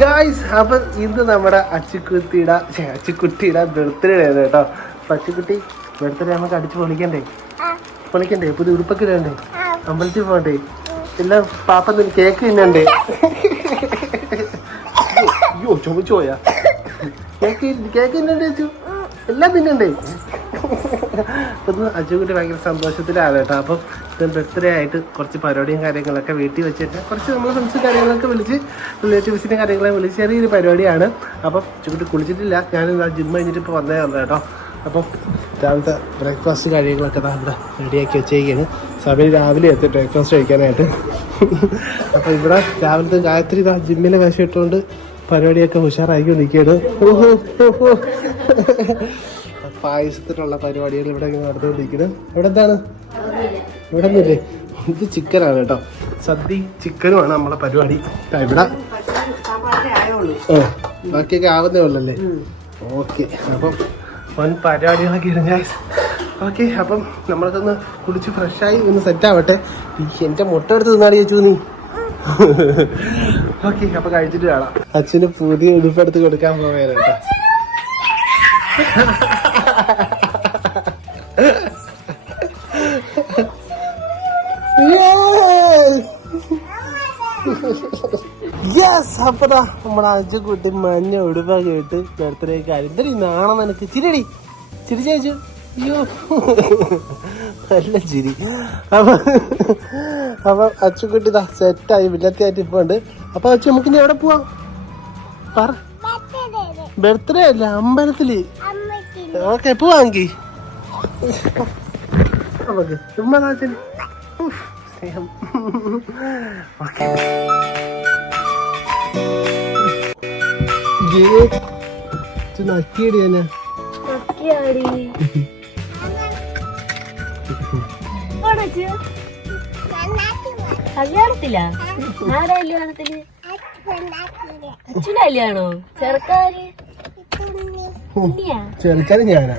Guys, അപ്പം ഇന്ന് നമ്മുടെ അച്ചുക്കുട്ടിയുടെ ബർത്ത്ഡേ ആണ് കേട്ടോ. അപ്പം അച്ചുക്കുട്ടി ബർത്ത്ഡേ നമുക്ക് അടിച്ച് പൊളിക്കണ്ടേ? പുതിയ ഉടുപ്പൊക്കെ ഇടണ്ടേ? അമ്പലത്തിൽ പോകണ്ടേ? എല്ലാം പാപ്പ കേക്ക് തിന്നണ്ടേ? അയ്യോ ചുമച്ചു പോയാ? കേക്ക് തിന്നണ്ടേ അച്ചു? എല്ലാം തിന്നണ്ടേ? അപ്പം അച്ചുക്കുട്ടി ഭയങ്കര സന്തോഷത്തിലാണ് കേട്ടോ. അപ്പം ബർത്ത്ഡേ ആയിട്ട് കുറച്ച് പരിപാടിയും കാര്യങ്ങളൊക്കെ വീട്ടിൽ വെച്ചിട്ട് കുറച്ച് നമ്മൾ ഫ്രണ്ട്സും കാര്യങ്ങളൊക്കെ വിളിച്ച് റിലേറ്റീവ്സിൻ്റെ കാര്യങ്ങളൊക്കെ വിളിച്ച് ചെറിയൊരു പരിപാടിയാണ്. അപ്പം അച്ചുക്കുട്ടി കുളിച്ചിട്ടില്ല. ഞാനിന്ന് ജിം കഴിഞ്ഞിട്ട് ഇപ്പോൾ വന്നേ ഉള്ളൂ കേട്ടോ. അപ്പം രാവിലത്തെ ബ്രേക്ക്ഫാസ്റ്റ് കാര്യങ്ങളൊക്കെ ഇവിടെ റെഡിയാക്കി വെച്ചേക്കാണ്. സമയം രാവിലെ എത്തി ബ്രേക്ക്ഫാസ്റ്റ് കഴിക്കാനായിട്ട്. അപ്പം ഇവിടെ രാവിലത്തെ ഗായത്രി ജിമ്മിലെ വേഷം ഇട്ടുകൊണ്ട് പരിപാടിയൊക്കെ ഉഷാറാക്കി നിൽക്കുകയാണ്. പായസത്തിനുള്ള പരിപാടികൾ ഇവിടെ ഇങ്ങനെ നടന്നുകൊണ്ടിരിക്കുന്നത്. ഇവിടെ എന്താണ്? ഇവിടെ ഒന്നുമില്ലേ? ഇത് ചിക്കനാണ് കേട്ടോ. സദ്യ ചിക്കനുമാണ് നമ്മളെ പരിപാടി. ഇവിടെ ബാക്കിയൊക്കെ ആവുന്നേ ഉള്ളല്ലേ? ഓക്കെ, അപ്പം വൻ പരിപാടികളൊക്കെ ഇരുന്ന് ഓക്കെ. അപ്പം നമ്മളൊന്ന് കുളിച്ച് ഫ്രഷായി ഒന്ന് സെറ്റ് ആവട്ടെ. എൻ്റെ മുട്ട എടുത്ത് തിന്നാടി വെച്ചു നീ. ഓക്കെ, അപ്പം കഴിച്ചിട്ട് കാണാം. അച്ഛന് പുതിയ ഉടുപ്പെടുത്ത് കൊടുക്കാൻ പോവുകയാണ് കേട്ടോ. യെസ്, അപ്പതാ നമ്മുടെ അച്ചുകുട്ടി മഞ്ഞ ഉടുപ്പൊക്കെ ഇട്ട് ബർത്ത്ഡേ കാര്യം എന്തൊരു നാണം നിനക്ക്. ചിരിടി, ചിരി ചോദിച്ചു. അയ്യോ നല്ല ചിരി. അപ്പം അച്ചുകുട്ടി സെറ്റായി വില്ലത്തിയായിട്ട് ഇപ്പൊ ഉണ്ട്. അപ്പൊ അച്ചു നമുക്ക് ഇനി എവിടെ പോവാം? പറ. ബർത്ത്ഡേ അല്ല, അമ്പലത്തില്. ഓക്കെ, പോവാങ്കി നമുക്ക് ചുമ്മാ സ്നേഹം. ഓക്കെ, നക്കിയടി തന്നെ കല്യാണത്തിലാ? ആരാ കല്യാണത്തില്? അച്ഛൻ്റെ കല്യാണോ? ചെറുക്കാര് ചെറുക്കാര് ഞാനാ.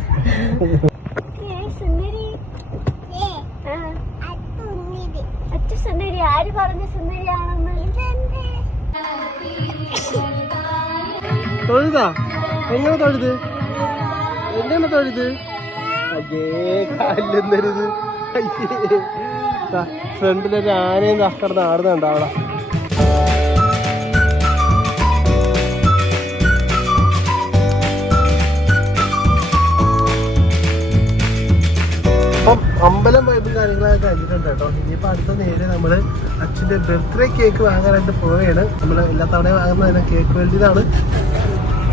അച്ഛ സുന്ദരി. ആര് പറഞ്ഞ സുന്ദരിയാണെന്ന്? തൊഴുതാ? എങ്ങനെ തൊഴുത്? എങ്ങനെ തൊഴുത്? അയ്യേ, കാലെന്നരുത്. അയ്യേ, ഫ്രണ്ടിലൊരു ആനയും കിടന്ന് ആടുന്നുണ്ട് അവിടെ. അപ്പം അമ്പലം വൈബും കാര്യങ്ങളൊക്കെ കഴിഞ്ഞിട്ടുണ്ട് കേട്ടോ. ഇനിയിപ്പോൾ അടുത്ത നേരെ നമ്മൾ അച്ഛൻ്റെ ബർത്ത്ഡേ കേക്ക് വാങ്ങാനായിട്ട് പോവുകയാണ്. നമ്മൾ എല്ലാ തവണയും വാങ്ങുന്നതിന് കേക്ക് വേണ്ടിയതാണ്.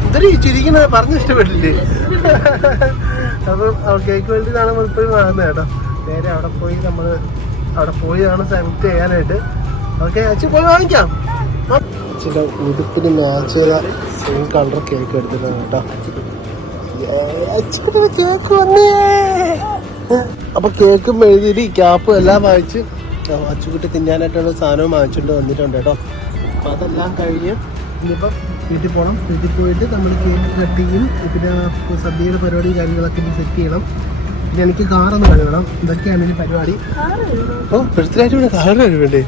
ഇതൊരു ചിരിക്കുന്നത് പറഞ്ഞ് ഇഷ്ടപ്പെട്ടില്ലേ? അപ്പം കേക്ക് വേണ്ടിയതാണ് നമ്മൾ ഇപ്പോഴും വാങ്ങുന്നത് കേട്ടോ. നേരെ അവിടെ പോയാണ് സെലക്ട് ചെയ്യാനായിട്ട്. ഓക്കെ, അച്ഛൻ പോയി വാങ്ങിക്കാം. അച്ഛൻ്റെ ഉടുപ്പിന് മാച്ച് ചെയ്ത സെയിം കളർ കേക്ക് എടുത്തിട്ടാണ് കേട്ടോ. അച്ഛൻ്റെ കേക്ക് വന്നേ. അപ്പൊ കേക്കും എഴുതിയിട്ട് ക്യാപ്പും എല്ലാം വാങ്ങിച്ച് അച്ചുകുട്ടി തിന്നാനായിട്ടുള്ള സാധനവും വാങ്ങിച്ചുകൊണ്ട് വന്നിട്ടുണ്ട് കേട്ടോ. അപ്പം അതെല്ലാം കഴിഞ്ഞ് ഇനിയിപ്പം വീട്ടിൽ പോകണം. വീട്ടിൽ പോയിട്ട് നമ്മൾ കേക്ക് കട്ടിങ്ങും പിന്നെ സദ്യയുടെ പരിപാടിയും കാര്യങ്ങളൊക്കെ ഇനി സെറ്റ് ചെയ്യണം. പിന്നെ എനിക്ക് കാറൊന്ന് കഴുകണം. ഇതൊക്കെയാണ് ഇനി പരിപാടി. അപ്പോൾ ബർത്ത്ഡേയായിട്ട് പിന്നെ കാറ് കഴുകണ്ടേ?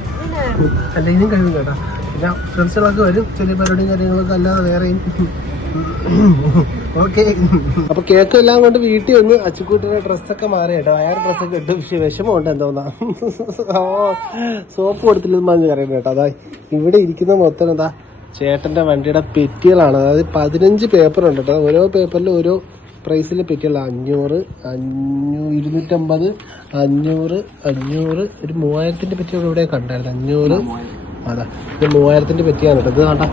അല്ലെങ്കിലും കഴുകും കേട്ടോ. പിന്നെ ഫ്രണ്ട്സുകളൊക്കെ വരും. ചെറിയ പരിപാടിയും കാര്യങ്ങളൊക്കെ അല്ലാതെ വേറെയും. ഓക്കെ, അപ്പൊ കേക്ക് എല്ലാം കൊണ്ട് വീട്ടിൽ വന്ന് അച്ചുക്കുട്ടിയുടെ ഡ്രസ്സൊക്കെ മാറി കേട്ടോ. അയാളുടെ ഡ്രസ്സൊക്കെ ഇട്ട് പക്ഷേ വിഷമമുണ്ട് എന്തോന്നാ. സോപ്പ് കൊടുത്തില്ലെന്ന് പറഞ്ഞ് കറിയുന്നു കേട്ടോ. അതാ ഇവിടെ ഇരിക്കുന്ന മൊത്തം എന്താ ചേട്ടന്റെ വണ്ടിയുടെ പെറ്റികളാണ്. അതായത് 15 പേപ്പറുണ്ട് കേട്ടോ. ഓരോ പേപ്പറിലും ഓരോ പ്രൈസിലെ പെറ്റികളാണ്. 500, 250, 500, 500, ഒരു 3000ന്റെ പെറ്റിയൊക്കെ ഇവിടെ കണ്ടായിരുന്നു. 500, അതാ ഇത് 3000ന്റെ പെറ്റിയാണ് കേട്ടോ. ഇത് കണ്ടാ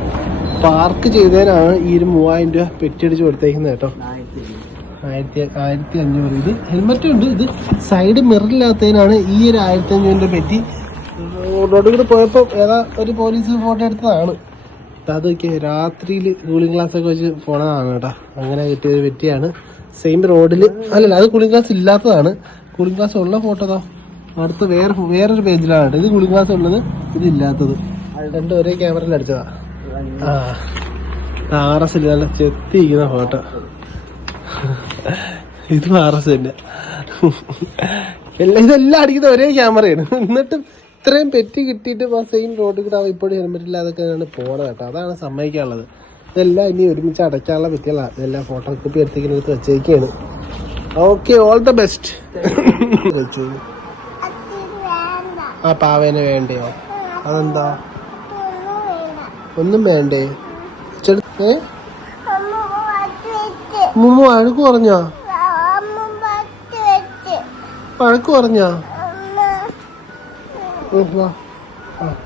പാർക്ക് ചെയ്തതിനാണ് ഈ ഒരു 3000 രൂപ പെറ്റി അടിച്ച് കൊടുത്തേക്കുന്നത് കേട്ടോ. 1500. ഇത് ഹെൽമെറ്റും ഉണ്ട്. ഇത് സൈഡ് മിററില്ലാത്തതിനാണ് ഈ ഒരു 1500 പെറ്റി. റോഡിൽ കൂടെ പോയപ്പോൾ ഏതാ ഒരു പോലീസ് ഫോട്ടോ എടുത്തതാണ്. അതൊക്കെ രാത്രിയിൽ കൂളിംഗ് ഗ്ലാസ് ഒക്കെ വെച്ച് പോണതാണ് കേട്ടോ. അങ്ങനെ കിട്ടിയൊരു പെറ്റിയാണ്. സെയിം റോഡിൽ അല്ലല്ല, അത് കൂളിംഗ് ഗ്ലാസ് ഇല്ലാത്തതാണ്. കൂളിംഗ് ഗ്ലാസ് ഉള്ള ഫോട്ടോ അടുത്ത് വേറൊരു പേജിലാണ് കേട്ടോ. ഇത് കൂളിംഗ് ഗ്ലാസ് ഉള്ളത്, ഇത് ഇല്ലാത്തത്. രണ്ടും ഒരേ ക്യാമറയിൽ അടിച്ചതാ. RS നല്ല ചെത്തിയിരിക്കുന്ന ഫോട്ടോ. ഇത് RS തന്നെ. ഇതെല്ലാം അടിക്കുന്ന ഒരേ ക്യാമറയാണ്. എന്നിട്ടും ഇത്രയും പെറ്റി കിട്ടിയിട്ട് സെയിം റോഡിൽ കൂടെ അവൻ ഇപ്പോഴും ഹെൽമെറ്റ് ഇല്ലാതൊക്കെയാണ് പോണത് കേട്ടോ. അതാണ് സമ്മതിക്കാനുള്ളത്. ഇതെല്ലാം ഇനി ഒരുമിച്ച് അടയ്ക്കാനുള്ള വ്യക്തികളാണ്. ഇതെല്ലാം ഫോട്ടോ കോപ്പി എടുത്തേക്കിനടുത്ത് വെച്ചേക്കാണ്. Okay, all the best. ആ പാവേനെ വേണ്ടയോ? അതെന്താ? ഒന്നും വേണ്ടേ? മുമ്മ വഴക്ക് പറഞ്ഞോ? വഴക്ക് പറഞ്ഞോ?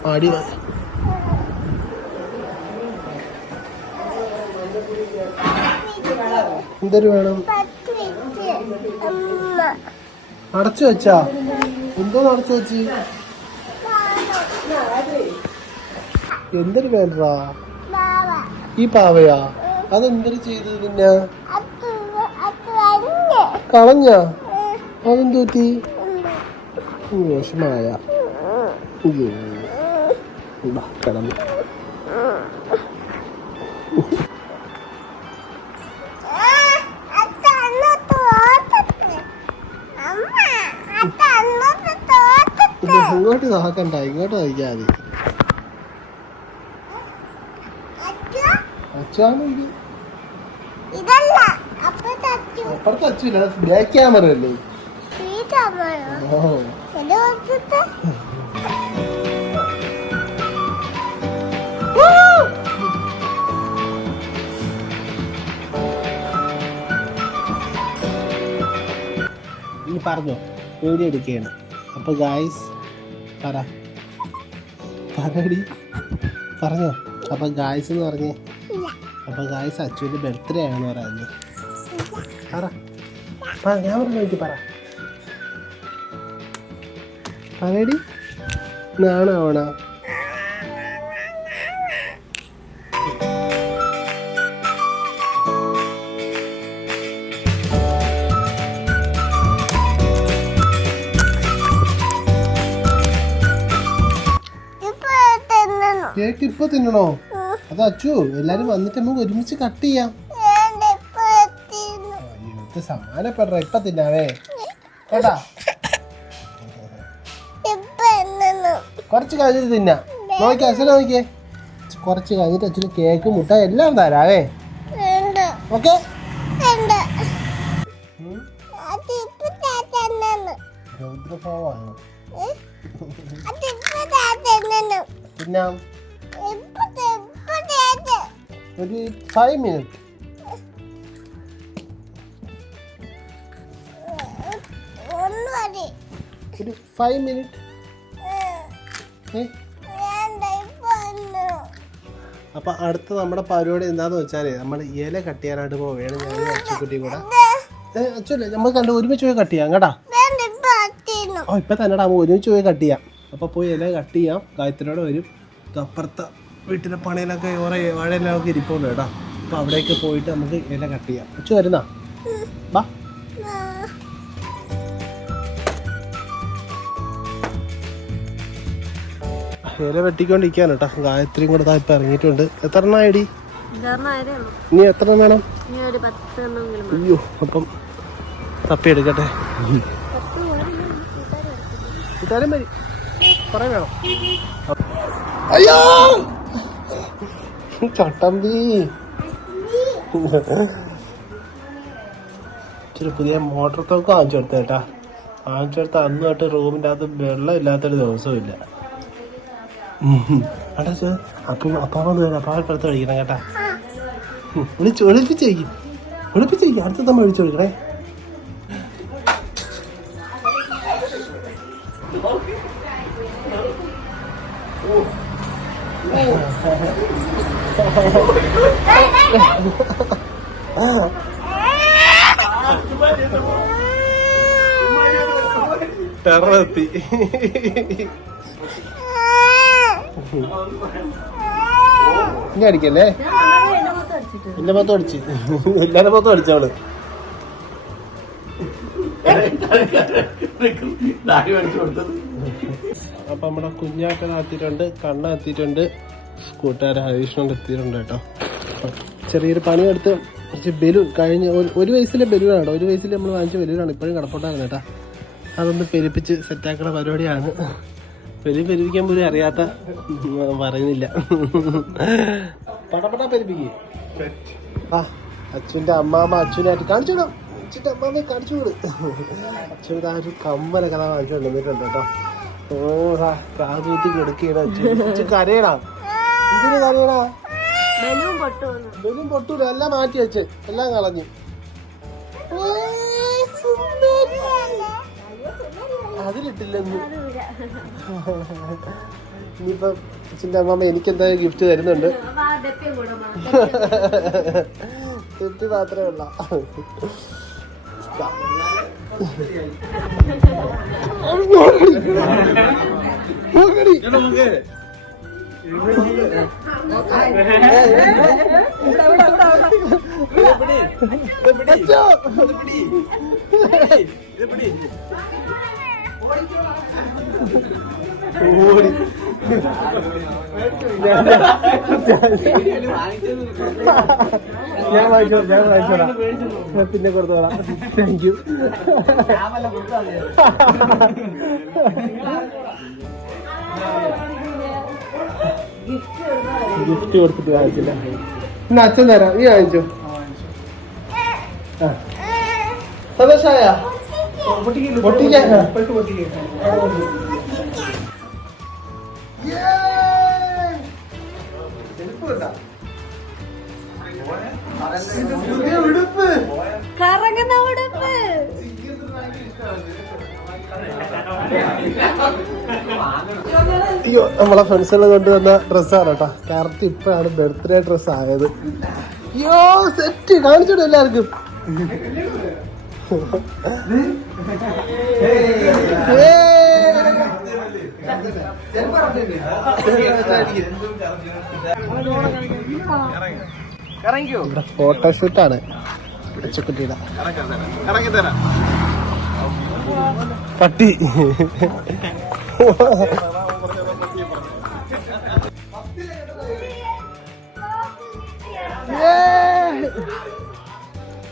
പാടി എന്തൊരു വേണം? അടച്ചു വെച്ചാ? എന്തോ അടച്ചു വെച്ച്? എന്തൊരു വേണ്ടാ? ഈ പാവയാ? അതെന്തൊരു ചെയ്തു? പിന്നെ കളഞ്ഞ? അതെന്ത് പറ്റി? വിഷമായ കിടന്നു. ഇങ്ങോട്ട് നോക്കണ്ട, ഇങ്ങോട്ട് നോക്കിയാൽ മതി. അച്ഛാണ് ഇത്. അപ്പുറത്ത് അച്ഛല്ല, ബാക്ക് ക്യാമറ അല്ലേ? നീ പറഞ്ഞോ, വീഡിയോ എടുക്കുകയാണ്. അപ്പൊ ഗായ്സ് പറയടി, പറഞ്ഞോ. അപ്പൊ ഗായ്സ് എന്ന് പറഞ്ഞേ. അപ്പൊ ഗായ്സ് അച്ഛൻ്റെ ബർത്ത്ഡേ ആണെന്ന് പറയുന്നത്. ഞാൻ പറഞ്ഞു നോക്കി പറയടി. നാണാവണ? കേക്ക് ഇപ്പൊ തിന്നണോ? അത് അച്ചു എല്ലാരും വന്നിട്ട് നമുക്ക് ഒരുമിച്ച് കട്ട് ചെയ്യാം. സമാനപ്പെട, ഇപ്പൊ തിന്നാവേ കേട്ടാ. കുറച്ച് കഴിഞ്ഞിട്ട് തിന്നാ. നോക്കിയേ അച്ഛനെ, നോക്കിയേ. കുറച്ച് കഴിഞ്ഞിട്ട് അച്ഛന് കേക്ക് മുട്ട എല്ലാം തരാവേ. ഓക്കെ? രൗദ്രഭാവമാണോ? തിന്നാം. ഒരു 5 മിനിറ്റ്. ഒരു 5 മിനിറ്റ്. അപ്പൊ അടുത്ത നമ്മുടെ പരിപാടി എന്താന്ന് വെച്ചാല് നമ്മൾ ഇല കട്ട് ചെയ്യാനായിട്ട് പോവുകയാണ്. ഞാൻ അച്ചുക്കുട്ടി കൂടെ. അച്ഛല്ലേ, നമ്മൾ കണ്ട് ഒരുമിച്ച് പോയി കട്ട് ചെയ്യാം കേട്ടാ. ഇപ്പൊ തന്നെ നമ്മൾ ഒരുമിച്ച് പോയി കട്ട് ചെയ്യാം. അപ്പൊ പോയി ഇല കട്ട് ചെയ്യാം. ഗായത്രിയോടെ വരും. അപ്പുറത്തെ വീട്ടിലെ പണിയിലൊക്കെ ഓരോ വാഴയിലൊക്കെ ഇരിപ്പുണ്ട് കേട്ടോ. അപ്പൊ അവിടേക്ക് പോയിട്ട് നമുക്ക് ഇല കട്ട് ചെയ്യാം. അച്ചു വരുന്നാ? ബാ. ഇല വെട്ടിക്കൊണ്ടിരിക്കാണ് കേട്ടോ. ഗായത്രിയും കൂടെ ഇപ്പൊ ഇറങ്ങിയിട്ടുണ്ട്. എത്ര എണ്ണം ആയിടി? ഇനി എത്ര എണ്ണം വേണം? അയ്യോ, അപ്പം തപ്പി എടുക്കട്ടെ. കൂട്ടാനും മതി, കുറെ വേണം. അയ്യോ ചട്ടമ്പി. ഇച്ചിരി പുതിയ മോട്ടോർ തോക്ക് വാങ്ങിച്ചു കൊടുത്ത കേട്ടാ. വാങ്ങിച്ചു കൊടുത്ത അന്ന് തൊട്ട് റൂമിൻ്റെ അകത്ത് വെള്ളം ഇല്ലാത്തൊരു ദിവസവും ഇല്ല. അപ്പാന്ന് വരാം. അപ്പാപ്പുറത്ത് കഴിക്കണം കേട്ടാ. ഒളിപ്പിച്ചേക്കും അടുത്ത നമ്മൾ വിളിച്ചു കൊടുക്കണേ. ടെററെത്തി. ഇനി അടിക്കല്ലേ? എന്റെ മൊത്തം അടിച്ച്, എല്ലാരും മൊത്തം അടിച്ചവള്. അപ്പൊ നമ്മുടെ കുഞ്ഞാക്കൻ എത്തിയിട്ടുണ്ട്, കണ്ണ എത്തിയിട്ടുണ്ട്, കൂട്ടുകാരൻ ഹരീഷ്ണോണ്ട് എത്തിയിട്ടുണ്ട് കേട്ടോ. ചെറിയൊരു പണിയെടുത്ത് കുറച്ച് ബലൂൺ കഴിഞ്ഞ ഒരു വയസ്സിലെ ബലൂണാണ്. ഒരു വയസ്സിൽ നമ്മൾ വാങ്ങിച്ച ബലൂണാണ് ഇപ്പോഴും കിടപ്പുണ്ടാകുന്നത് കേട്ടോ. അതൊന്ന് പെരുപ്പിച്ച് സെറ്റാക്കുന്ന പരിപാടിയാണ്. പെരുപ്പിക്കാൻ പോലും അറിയാത്ത പറയുന്നില്ല. പടപട പെരുപ്പിക്കേ. ആ അച്ഛൻ്റെ അമ്മാമ്മ അച്ഛനായിട്ട് കാണിച്ചു വിടാം. അച്ഛൻ്റെ അമ്മാമ്മയെ കാണിച്ചു വിടും. അച്ഛൻ്റെ ആ ഒരു കമ്മല കഥ കാണിച്ചു കൊണ്ടുവന്നിട്ടുണ്ട് കേട്ടോ. ഓ പ്രാകൃതി കൊടുക്കുകയാണ് അച്ഛൻ. കരയണ എന്തിനു കരയണ? ബലൂൺ പൊട്ടൂല, എല്ലാം മാറ്റി വെച്ച് എല്ലാം കളഞ്ഞു. അതിലിട്ടില്ലെന്ന്. ഇനിയിപ്പം അച്ഛൻ്റെ അമ്മാമ്മ എനിക്ക് എന്തായാലും ഗിഫ്റ്റ് തരുന്നുണ്ട്. തെറ്റ് മാത്രമേ ഉള്ള. ഓടി ഞാൻ വാങ്ങിച്ചോളാം. പിന്നെ കൊടുത്തോളാം. Thank you. ഗിഫ്റ്റ് കൊടുത്തിട്ട് വാങ്ങിച്ചില്ല. ഇന്ന് അച്ഛൻ തരാം. ഈ വാങ്ങിച്ചോ. സന്തോഷായ പൊട്ടിക്കാൻ കറങ്ങുന്ന ഉടുപ്പ്. അയ്യോ, നമ്മളെ ഫ്രണ്ട്സുകൾ കൊണ്ടുവന്ന ഡ്രസ്സാണ് കേട്ടോ. കറക്റ്റ് ഇപ്പോഴാണ് ബർത്ത്ഡേ ഡ്രസ്സ് ആയത്. അയ്യോ സെറ്റ് കാണിച്ചിടും എല്ലാവർക്കും. ഫോട്ടോഷൂട്ടാണ് അച്ചക്കുട്ടിയുടെ. പട്ടി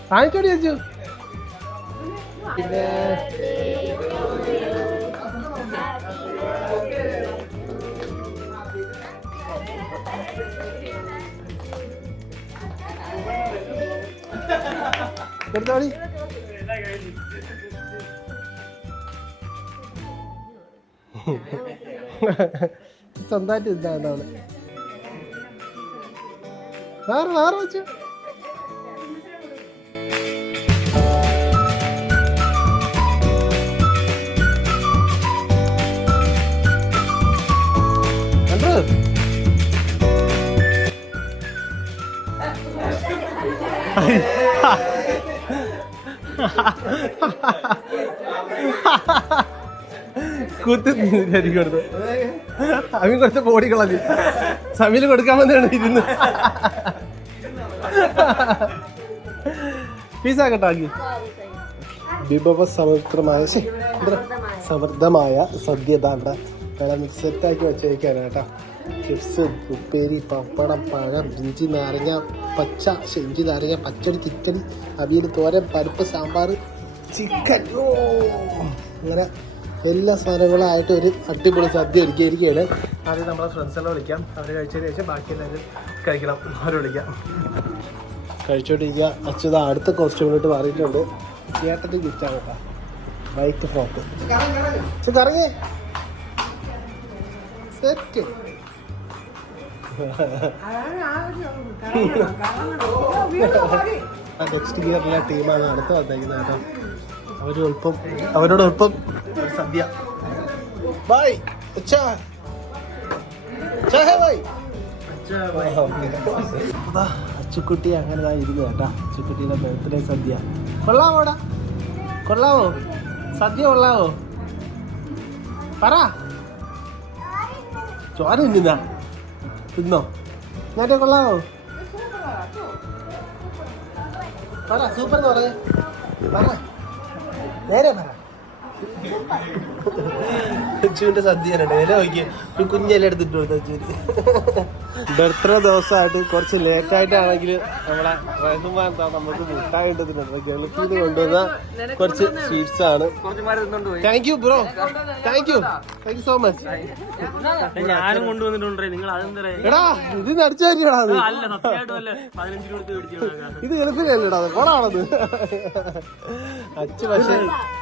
കാണിച്ചോടി വെച്ചു. പിന്നെ എടുത്തോടി. സ്വന്തമായിട്ട് ഇതാണ് വേറെ വെച്ചു. കൊടുത്തു അവൻ കുറച്ച് ബോഡി കളഞ്ഞു. സമീല് കൊടുക്കാൻ വന്നാണ് ഇരുന്ന്. പീസാക്കട്ടാക്കി. വിഭവ സമൃദ്ധമായ സദ്യ ഇവിടെ നല്ല സെറ്റാക്കി വെച്ചേക്കാണ് കേട്ടോ. ചിപ്സ്, ഉപ്പേരി, പപ്പടം, പഴം, ഇഞ്ചി നാരങ്ങ പച്ച, ഇഞ്ചി നാരങ്ങ പച്ചടി, കിച്ചടി, അവിയൽ, തോരൻ, പരിപ്പ്, സാമ്പാർ, ചിക്കൻ. അങ്ങനെ എല്ലാ സാധനങ്ങളായിട്ട് ഒരു അടിപൊളി സദ്യ ഒരുക്കിയിരിക്കുകയാണ്. ആദ്യം നമ്മളെ ഫ്രണ്ട്സെല്ലാം വിളിക്കാം. അവർ കഴിച്ചതിന് ശേഷം ബാക്കി എല്ലാവരും കഴിക്കണം. അവരെ വിളിക്കാം. കഴിച്ചോണ്ടിരിക്കുക. അച്ഛത അടുത്ത കോസ്റ്റ്യൂമിലോട്ട് മാറിയിട്ടുണ്ട്. ചേട്ടൻ്റെ ഗിഫ്റ്റാണ് കേട്ടോ. White frock. കറങ്ങി സെറ്റ്. നെക്സ്റ്റ് ഇയറിലെ ടീമാണ് അടുത്ത് വന്നേക്കുന്നത് കേട്ടോ. അവരോടൊപ്പം സദ്യ. ബൈ അച്ഛാ. അച്ചുക്കുട്ടി അങ്ങനെ ഇരുന്നു കേട്ടാ. അച്ചുക്കുട്ടിയുടെ ബർത്ത്ഡേ സദ്യ കൊള്ളാമോടാ? കൊള്ളാമോ സദ്യ? കൊള്ളാമോ? പറ. ചോര തിന്നാ തിന്നോ? നേരെ കൊള്ളാമോ? പറ. സൂപ്പർ എന്ന് പറ. നേരെ പറ. അച്ചുവിന്റെ സദ്യയാണ് വില നോക്കിയ ഒരു കുഞ്ഞെല്ലാം എടുത്തിട്ട് കൊടുത്തു അച്ചുവിന്. ബർത്ത്ഡേ ദിവസമായിട്ട് കുറച്ച് ലേറ്റ് ആയിട്ടാണെങ്കിൽ നമ്മളെ റഹ്മാൻ നമുക്ക് മുട്ടായി ഇട്ടതിനുണ്ട്. ഗൾഫിൽ നിന്ന് കൊണ്ടുവന്ന കുറച്ച് സ്വീറ്റ്സ് ആണ്. Thank you bro, thank you so much. ഞാനും കൊണ്ടുവന്നിട്ടുണ്ട്. നിങ്ങൾ അതെന്താ എടാ ഇത് നടിച്ചു തന്നെയാടാ അത്. ഇത് ഗൾഫിലല്ലേടാ അത് കൊളാണത്. അച്ഛൻ പക്ഷെ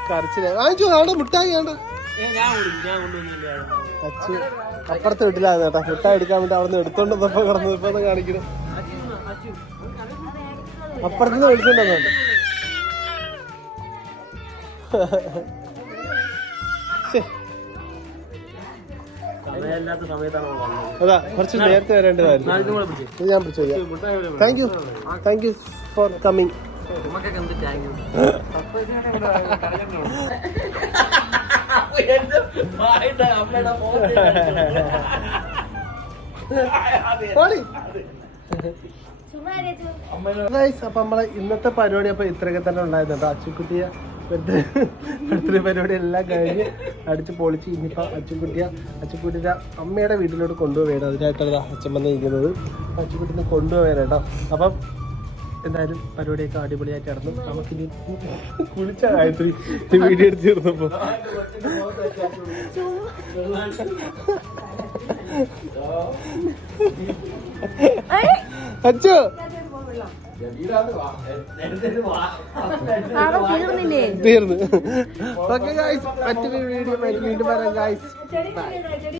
കരച്ചില്ല വാങ്ങിച്ചു അവിടെ മുട്ടായി വേണ്ട. അച്ഛൻ അപ്പുറത്തെ വീട്ടിലാണ് കേട്ടാ മുട്ടായി എടുക്കാൻ വേണ്ടി അവിടെ നിന്ന് എടുത്തോണ്ടപ്പോ കിടന്നു. ഇപ്പൊ ഒന്ന് കാണിക്കണേ അപ്പുറത്തുനിന്ന് വിളിച്ചോണ്ടോന്നുണ്ട്. അതാ കുറച്ച് നേരത്തെ വരേണ്ടതായിരുന്നു. ഞാൻ പിടിച്ചു. Thank you for coming. അപ്പൊ നമ്മളെ ഇന്നത്തെ പരിപാടി അപ്പൊ ഇത്രയൊക്കെ തന്നെ ഉണ്ടായിരുന്നു കേട്ടോ. അച്ചുക്കുട്ടിയെ ബർത്ത്ഡേ പരിപാടി എല്ലാം കഴിഞ്ഞ് അടിച്ച് പൊളിച്ച് ഇനിയിപ്പോൾ അച്ചുക്കുട്ടിയുടെ അമ്മയുടെ വീട്ടിലോട്ട് കൊണ്ടുപോവുകയാണ്. അതിനായിട്ടാണ് അച്ഛൻ വന്നിരിക്കുന്നത്. അച്ചുക്കുട്ടിനെ കൊണ്ടുപോവുകയാണ് കേട്ടോ. അപ്പം എന്തായാലും പരിപാടിയൊക്കെ അടിപൊളിയായിട്ട് നടന്നു. നമുക്കിനി കുളിച്ച ഗായത്രി വീഡിയോ എടുത്ത് തീർന്നപ്പോ അച്ചു തീർന്നു. ഓക്കെ ഗായ്സ്, മറ്റൊരു വീഡിയോ വീണ്ടും വരാം ഗായ്സ്.